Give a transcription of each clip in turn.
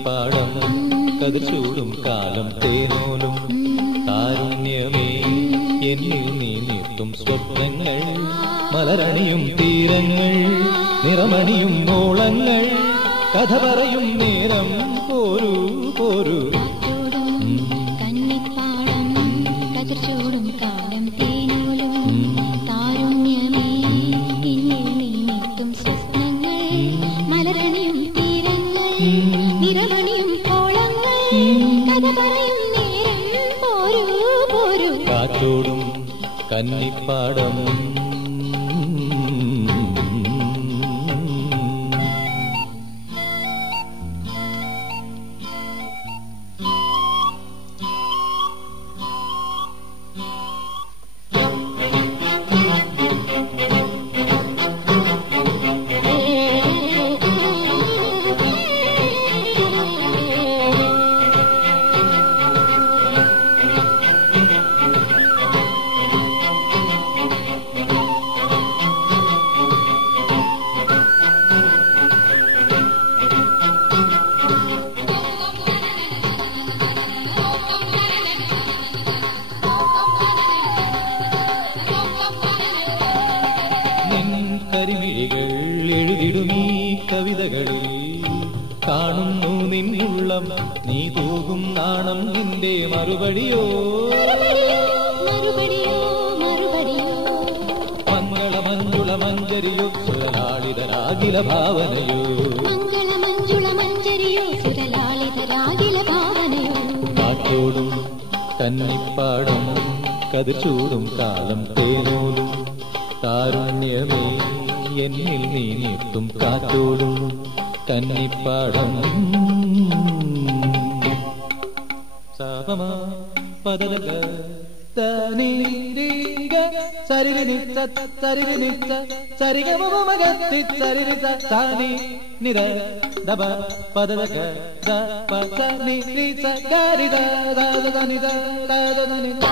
കന്നിപ്പാടം കതിർചൂടും കാലം തേനോലും താരുണ്യമേ എന്നിൽ നീ നീട്ടും സ്വപ്നങ്ങൾ മലരണിയും തീരങ്ങൾ നിറമണിയും ഓളങ്ങൾ കഥ പറയും നേരം പോരൂ പോരൂ കന്നിപ്പാടം കതിർചൂടും കാലം തേനോലും താരുണ്യമേ എന്നിൽ നീ നീട്ടും സ്വപ്നങ്ങൾ മലരണിയും തീരങ്ങൾ നിറമണിയും ഓളങ്ങൾ കഥ പറയും നേരം പോരൂ പോരൂ കാറ്റോടും കന്നിപ്പാടം കരിമിഴികൾ എഴുതിടുമീ കവിതകളിൽ കാണുന്നു നിന്നുള്ളം നീ തൂകും നാണം നിന്റെ മറുപടിയോ മംഗളമഞ്ജുള മഞ്ജരിയോ സുരലാളിതരാകില ഭാവനയോ കാറ്റോടും കന്നിപ്പാടം കതിർചൂടും കാലം തേനോലും താരുണ്യമേ എന്നിൽ നീ നീട്ടും കാറ്റോടും കന്നിപ്പാടം സാപമാ പദലക തനീരിക സരിനിച്ച സരിനിച്ച സരിഗമമഗത്തി സരിനിച്ച സാനി നിര ദബ പദലക ദ പസനി നിച്ച ഗരിദ ദദനിദ ദദനിദ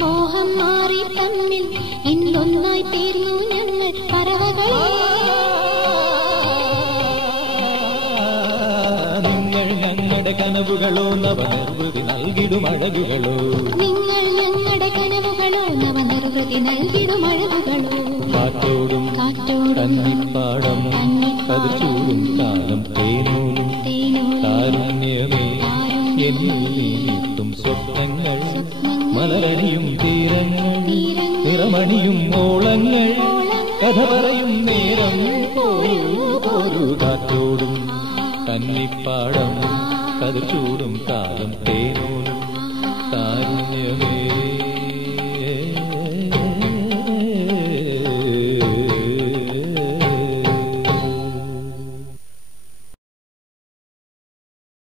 മോഹം മാറി തമ്മിൽ ഇന്നൊന്നായി തീർന്നു ഞങ്ങൾ പറവകളെ നിങ്ങൾ ഞങ്ങളുടെ കനവുകളോ നവനിർവൃതി നൽകിടും അഴകുകളോ നിങ്ങൾ ഞങ്ങളുടെ കനവുകളോ നവനിർവൃതി നൽകിടും അഴകുകളോ കാറ്റോടും കന്നിപ്പാടം കതിർചൂടും കാലം തേനോലും താരുണ്യമേ എന്നിൽ നീട്ടും സ്വപ്നങ്ങൾ മലരണിയും തീരങ്ങൾ നിറമണിയും ഓളങ്ങൾ കഥ പറയും നേരം പോരൂ പോരൂ കാറ്റോടും കന്നിപ്പാടം കതിർചൂടും കാലം തേനോലും താരുണ്യമേ